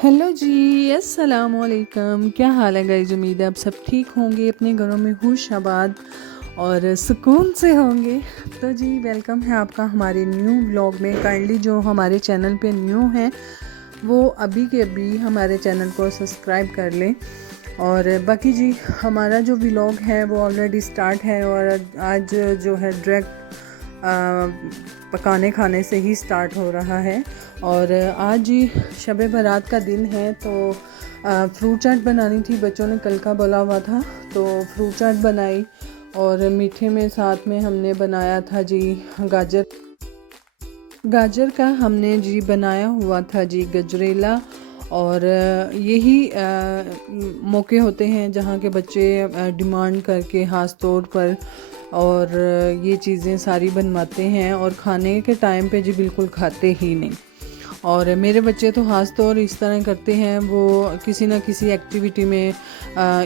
Hello जी, अस्सलाम वालेकुम। क्या हाल है गाइस? उम्मीद है आप सब ठीक होंगे, अपने घरों में खुश आबाद और सुकून से होंगे। तो जी वेलकम है आपका हमारे न्यू व्लॉग में। काइंडली जो हमारे चैनल पे न्यू हैं वो अभी के अभी हमारे चैनल को सब्सक्राइब कर लें। और बाकी जी हमारा जो व्लॉग है वो ऑलरेडी स्टार्ट है और आज जो है डायरेक्ट पकाने खाने से ही स्टार्ट हो रहा है। और आज ही शब बारात का दिन है तो फ्रूट चाट बनानी थी। बच्चों ने कल का बोला हुआ था तो फ्रूट चाट बनाई। और मीठे में साथ में हमने बनाया था जी गाजर का हमने जी बनाया हुआ था जी गजरेला। और यही मौके होते हैं जहाँ के बच्चे डिमांड करके खास तौर पर और ये चीज़ें सारी बनवाते हैं और खाने के टाइम पे जी बिल्कुल खाते ही नहीं। और मेरे बच्चे तो ख़ास तौर इस तरह करते हैं, वो किसी न किसी एक्टिविटी में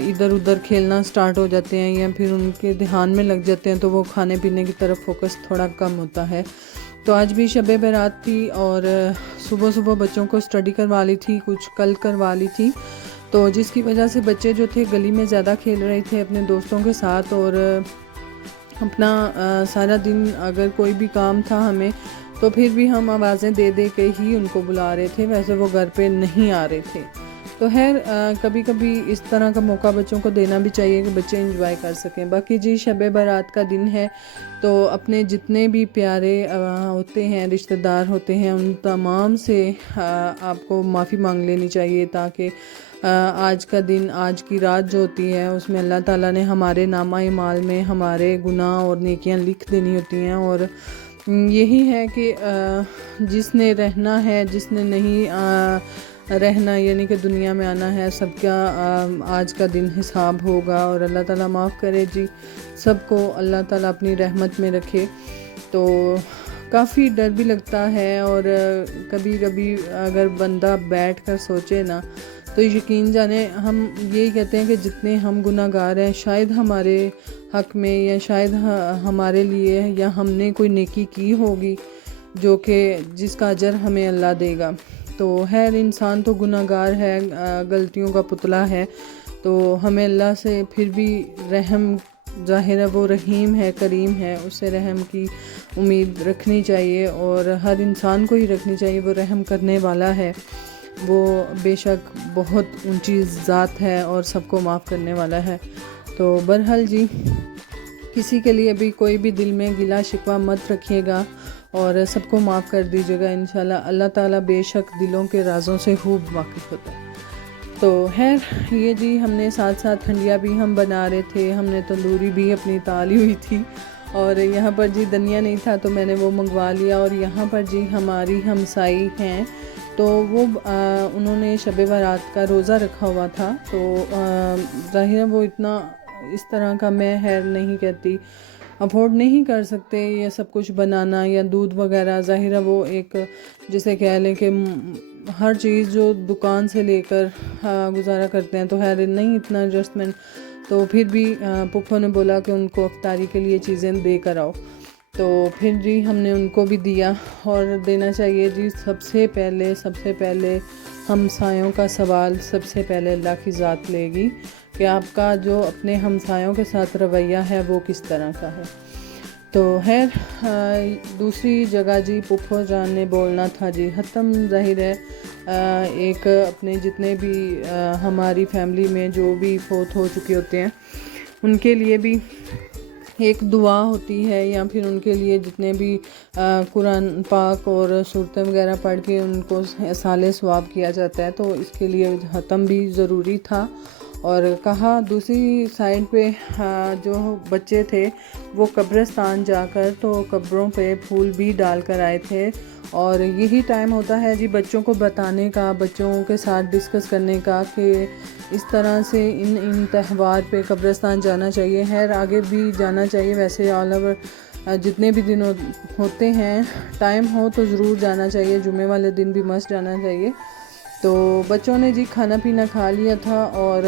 इधर उधर खेलना स्टार्ट हो जाते हैं या फिर उनके ध्यान में लग जाते हैं तो वो खाने पीने की तरफ फोकस थोड़ा कम होता है। तो आज भी शब बारात थी और सुबह सुबह बच्चों को स्टडी करवा ली थी, कुछ कल करवा ली थी, तो जिसकी वजह से बच्चे जो थे गली में ज़्यादा खेल रहे थे अपने दोस्तों के साथ। और अपना सारा दिन अगर कोई भी काम था हमें तो फिर भी हम आवाज़ें दे दे के ही उनको बुला रहे थे, वैसे वो घर पे नहीं आ रहे थे। तो खैर कभी कभी इस तरह का मौका बच्चों को देना भी चाहिए कि बच्चे एंजॉय कर सकें। बाकी जी शब बारात का दिन है तो अपने जितने भी प्यारे होते हैं, रिश्तेदार होते हैं, उन तमाम से आपको माफ़ी मांग लेनी चाहिए ताकि आज का दिन, आज की रात जो होती है उसमें अल्लाह ताला ने हमारे नामा माल में हमारे गुनाह और नेकियां लिख देनी होती हैं। और यही है कि जिसने रहना है, जिसने नहीं रहना यानी कि दुनिया में आना है, सबका आज का दिन हिसाब होगा। और अल्लाह ताला माफ़ करे जी सबको, अल्लाह ताला अपनी रहमत में रखे। तो काफ़ी डर भी लगता है और कभी कभी अगर बंदा बैठ कर सोचे ना तो यकीन जाने हम यही कहते हैं कि जितने हम गुनाहगार हैं शायद हमारे हक़ में या शायद हमारे लिए या हमने कोई नेकी की होगी जो कि जिसका अजर हमें अल्लाह देगा। तो हर इंसान तो गुनाहगार है, गलतियों का पुतला है, तो हमें अल्लाह से फिर भी रहम, ज़ाहिर है वो रहीम है, करीम है, उससे रहम की उम्मीद रखनी चाहिए और हर इंसान को ही रखनी चाहिए। वो रहम करने वाला है, वो बेशक बहुत ऊंची ज़ात है और सबको माफ़ करने वाला है। तो बहरहाल जी किसी के लिए भी कोई भी दिल में गिला शिकवा मत रखिएगा और सबको माफ़ कर दीजिएगा इंशाल्लाह। अल्लाह ताला बेशक दिलों के राज़ों से खूब वाकिफ़ होता है। तो खैर ये जी हमने साथ साथ ठंडिया भी हम बना रहे थे, हमने तंदूरी भी अपनी ताली हुई थी और यहाँ पर जी धनिया नहीं था तो मैंने वो मंगवा लिया। और यहाँ पर जी हमारी हमसाई हैं तो वो उन्होंने शब बारात का रोज़ा रखा हुआ था, तो ज़ाहिर है वो इतना इस तरह का मैं खैर नहीं कहती अफोर्ड नहीं कर सकते ये सब कुछ बनाना या दूध वगैरह। ज़ाहिर है वो एक जिसे कह लें कि हर चीज़ जो दुकान से लेकर गुजारा करते हैं तो खैर नहीं इतना एडजस्टमेंट। तो फिर भी पुप्पो ने बोला कि उनको अफ्तारी के लिए चीज़ें दे कर आओ, तो फिर जी हमने उनको भी दिया। और देना चाहिए जी, सबसे पहले हमसायों का सवाल सबसे पहले अल्लाह की ज़ात लेगी कि आपका जो अपने हमसायों के साथ रवैया है वो किस तरह का है। तो खैर दूसरी जगह जी पुप्पो जान ने बोलना था जी ख़त्म। ज़ाहिर है एक अपने जितने भी हमारी फैमिली में जो भी फोत हो चुके होते हैं उनके लिए भी एक दुआ होती है या फिर उनके लिए जितने भी कुरान पाक और सूरतें वगैरह पढ़ के उनको साले सवाब किया जाता है, तो इसके लिए ख़त्म भी ज़रूरी था। और कहा दूसरी साइड पे जो बच्चे थे वो कब्रिस्तान जाकर तो कब्रों पे फूल भी डाल कर आए थे। और यही टाइम होता है जी बच्चों को बताने का, बच्चों के साथ डिस्कस करने का कि इस तरह से इन त्यौहार पे कब्रिस्तान जाना चाहिए, खैर आगे भी जाना चाहिए। वैसे ऑल ओवर जितने भी दिन होते हैं टाइम हो तो ज़रूर जाना चाहिए, जुमे वाले दिन भी मस्त जाना चाहिए। तो बच्चों ने जी खाना पीना खा लिया था और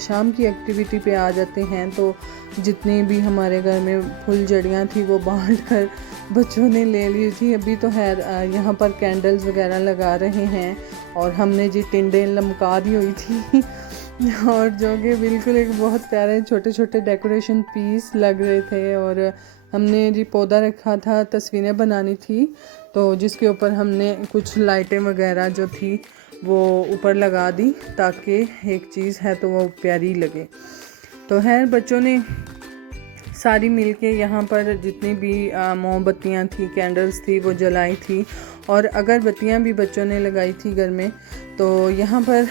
शाम की एक्टिविटी पे आ जाते हैं। तो जितनी भी हमारे घर में फुलझड़ियाँ थी वो बांट कर बच्चों ने ले ली थी। अभी तो है यहाँ पर कैंडल्स वगैरह लगा रहे हैं और हमने जी टिंडे लमका दी हुई थी और जो कि बिल्कुल एक बहुत प्यारे छोटे छोटे डेकोरेशन पीस लग रहे थे। और हमने जी पौधा रखा था, तस्वीरें बनानी थी, तो जिसके ऊपर हमने कुछ लाइटें वगैरह जो थी वो ऊपर लगा दी ताकि एक चीज़ है तो वो प्यारी लगे। तो है बच्चों ने सारी मिलके यहाँ पर जितनी भी मोमबत्तियाँ थी, कैंडल्स थी, वो जलाई थी और अगरबत्तियाँ भी बच्चों ने लगाई थी घर में। तो यहाँ पर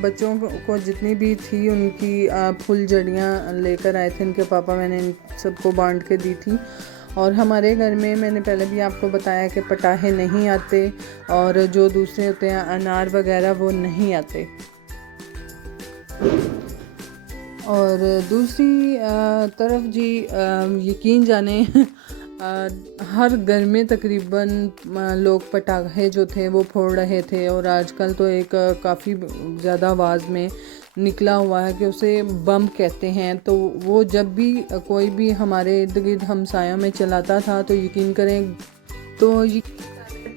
बच्चों को जितनी भी थी उनकी फुलझड़ियाँ लेकर आए थे इनके पापा, मैंने इन सबको बांट के दी थी। और हमारे घर में मैंने पहले भी आपको बताया कि पटाखे नहीं आते और जो दूसरे होते हैं अनार वगैरह वो नहीं आते। और दूसरी तरफ जी यकीन जाने हर घर में तकरीबन लोग पटाखे जो थे वो फोड़ रहे थे। और आजकल तो एक काफ़ी ज़्यादा आवाज़ में निकला हुआ है कि उसे बम कहते हैं। तो वो जब भी कोई भी हमारे इर्द गिर्द हमसायों में चलाता था तो यकीन करें तो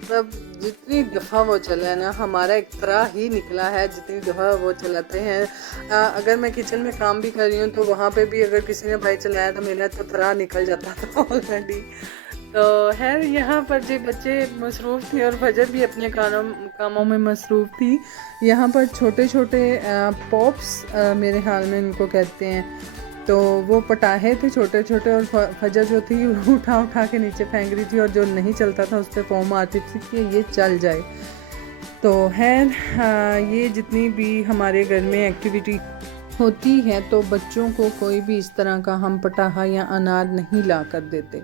तब जितनी दफ़ा वो चला है ना, हमारा एक तरह ही निकला है जितनी दफ़ा वो चलाते हैं। अगर मैं किचन में काम भी कर रही हूँ तो वहाँ पे भी अगर किसी ने भाई चलाया तो मेरा तो तरह निकल जाता था ऑलरेडी। तो है यहाँ पर जो बच्चे मसरूफ़ थे और फजर भी अपने कामों में मसरूफ़ थी। यहाँ पर छोटे छोटे पॉप्स मेरे हाल में इनको कहते हैं, तो वो पटाखे थे छोटे छोटे और फजर जो थी उठा उठा के नीचे फेंक रही थी और जो नहीं चलता था उस पर फोम आती थी कि ये चल जाए। तो है ये जितनी भी हमारे घर में एक्टिविटी होती है तो बच्चों को कोई भी इस तरह का हम पटाखा या अनार नहीं ला कर देते।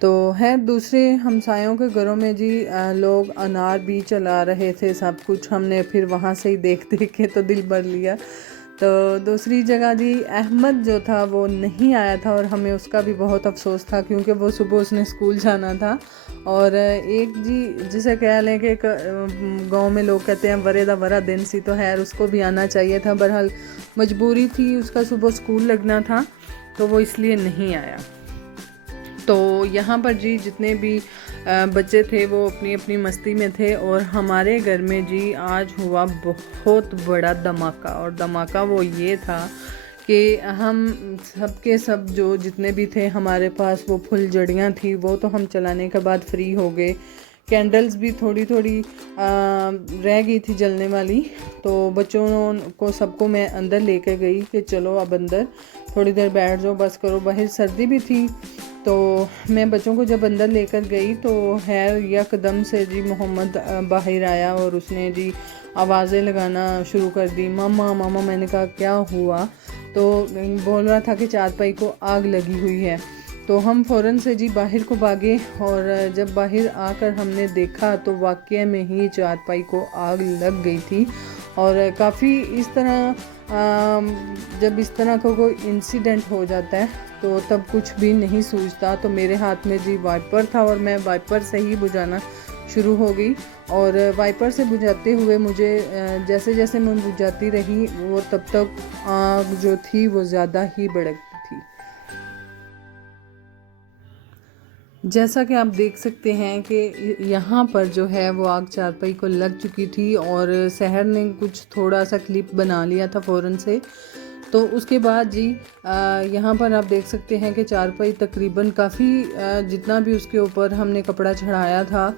तो है दूसरे हमसायों के घरों में जी लोग अनार भी चला रहे थे, सब कुछ हमने फिर वहाँ से ही देख देख के तो दिल भर लिया। तो दूसरी जगह जी अहमद जो था वो नहीं आया था और हमें उसका भी बहुत अफसोस था क्योंकि वो सुबह उसने स्कूल जाना था। और एक जी जिसे कह लें कि गांव में लोग कहते हैं वरे दा वरा दिन सी, तो है उसको भी आना चाहिए था। बहरहाल मजबूरी थी, उसका सुबह स्कूल लगना था तो वो इसलिए नहीं आया। तो यहाँ पर जी जितने भी बच्चे थे वो अपनी अपनी मस्ती में थे और हमारे घर में जी आज हुआ बहुत बड़ा धमाका। और धमाका वो ये था कि हम सबके सब जो जितने भी थे हमारे पास वो फुलझड़ियाँ थी वो तो हम चलाने के बाद फ्री हो गए। कैंडल्स भी थोड़ी थोड़ी रह गई थी जलने वाली, तो बच्चों को सबको मैं अंदर लेकर गई कि चलो अब अंदर थोड़ी देर बैठ जाओ, बस करो। बाहर सर्दी भी थी तो मैं बच्चों को जब अंदर लेकर गई तो है यकदम से जी मोहम्मद बाहर आया और उसने जी आवाज़ें लगाना शुरू कर दी, मामा मामा। मैंने कहा क्या हुआ? तो बोल रहा था कि चारपाई को आग लगी हुई है। तो हम फ़ौरन से जी बाहर को भागे और जब बाहर आकर हमने देखा तो वाकई में ही चारपाई को आग लग गई थी। और काफ़ी इस तरह जब इस तरह का कोई इंसिडेंट हो जाता है तो तब कुछ भी नहीं सूझता। तो मेरे हाथ में जी वाइपर था और मैं वाइपर से ही बुझाना शुरू हो गई। और वाइपर से बुझाते हुए मुझे जैसे जैसे मैं बुझाती रही वो तब तक आग जो थी वो ज़्यादा ही भड़कती थी। जैसा कि आप देख सकते हैं कि यहाँ पर जो है वो आग चारपाई को लग चुकी थी और शहर ने कुछ थोड़ा सा क्लिप बना लिया था फ़ौरन से। तो उसके बाद जी यहाँ पर आप देख सकते हैं कि चारपाई तकरीबन काफ़ी जितना भी उसके ऊपर हमने कपड़ा चढ़ाया था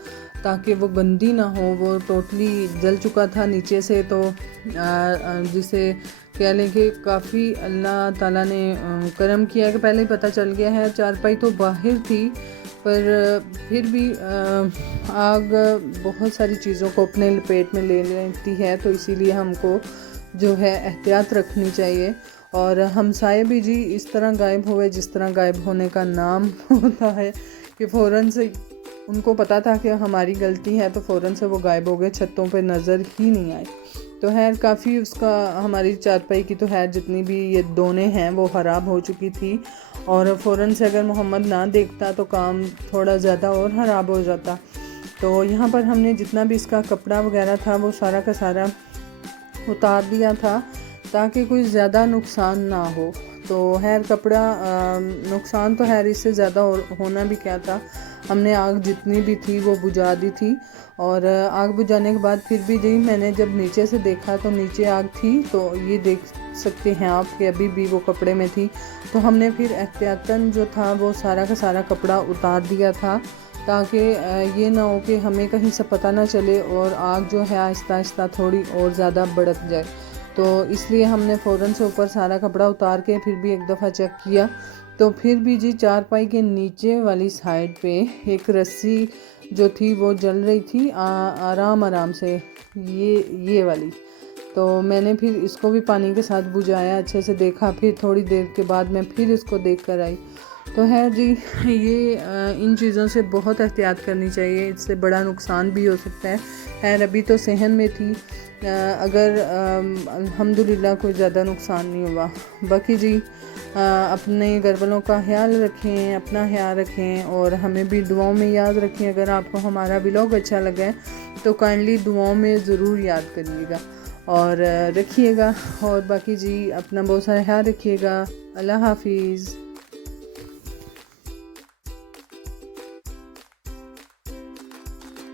ताकि वो गंदी ना हो वो टोटली जल चुका था नीचे से। तो जिसे कह लें कि काफ़ी अल्लाह ताला ने करम किया कि पहले ही पता चल गया है। चारपाई तो बाहर थी पर फिर भी आग बहुत सारी चीज़ों को अपने लपेट में ले लेती है, तो इसीलिए हमको जो है एहतियात रखनी चाहिए। और हमसाए भी जी इस तरह गायब हुए जिस तरह गायब होने का नाम होता है कि फ़ौरन से उनको पता था कि हमारी गलती है तो फ़ौरन से वो गायब हो गए, छतों पे नज़र ही नहीं आए। तो है काफ़ी उसका हमारी चारपाई की तो है जितनी भी ये दोने हैं वो ख़राब हो चुकी थी और फ़ौरन से अगर मोहम्मद ना देखता तो काम थोड़ा ज़्यादा और ख़राब हो जाता। तो यहाँ पर हमने जितना भी इसका कपड़ा वगैरह था वो सारा का सारा उतार दिया था ताकि कोई ज़्यादा नुकसान ना हो। तो खैर कपड़ा नुकसान तो खैर इससे ज़्यादा होना भी क्या था। हमने आग जितनी भी थी वो बुझा दी थी, और आग बुझाने के बाद फिर भी जी मैंने जब नीचे से देखा तो नीचे आग थी। तो ये देख सकते हैं आप कि अभी भी वो कपड़े में थी। तो हमने फिर एहतियातन जो था वो सारा का सारा कपड़ा उतार दिया था, ताकि ये ना हो कि हमें कहीं से पता ना चले और आग जो है आहिस्ता आहिस्ता थोड़ी और ज़्यादा भड़क जाए। तो इसलिए हमने फ़ौरन से ऊपर सारा कपड़ा उतार के फिर भी एक दफ़ा चेक किया। तो फिर भी जी चारपाई के नीचे वाली साइड पे एक रस्सी जो थी वो जल रही थी आराम आराम से, ये वाली। तो मैंने फिर इसको भी पानी के साथ बुझाया, अच्छे से देखा, फिर थोड़ी देर के बाद मैं फिर इसको देख कर आई। तो है जी ये इन चीज़ों से बहुत एहतियात करनी चाहिए, इससे बड़ा नुकसान भी हो सकता है। खैर अभी तो सहन में थी, अगर अल्हम्दुलिल्लाह कोई ज़्यादा नुकसान नहीं हुआ। बाकी जी अपने घर वालों का ख्याल रखें, अपना ख्याल रखें और हमें भी दुआओं में याद रखें। अगर आपको हमारा व्लॉग अच्छा लगा है तो काइंडली दुआओं में ज़रूर याद करिएगा और रखिएगा। और बाकी जी अपना बहुत सारा ख्याल रखिएगा। अल्लाह हाफिज़।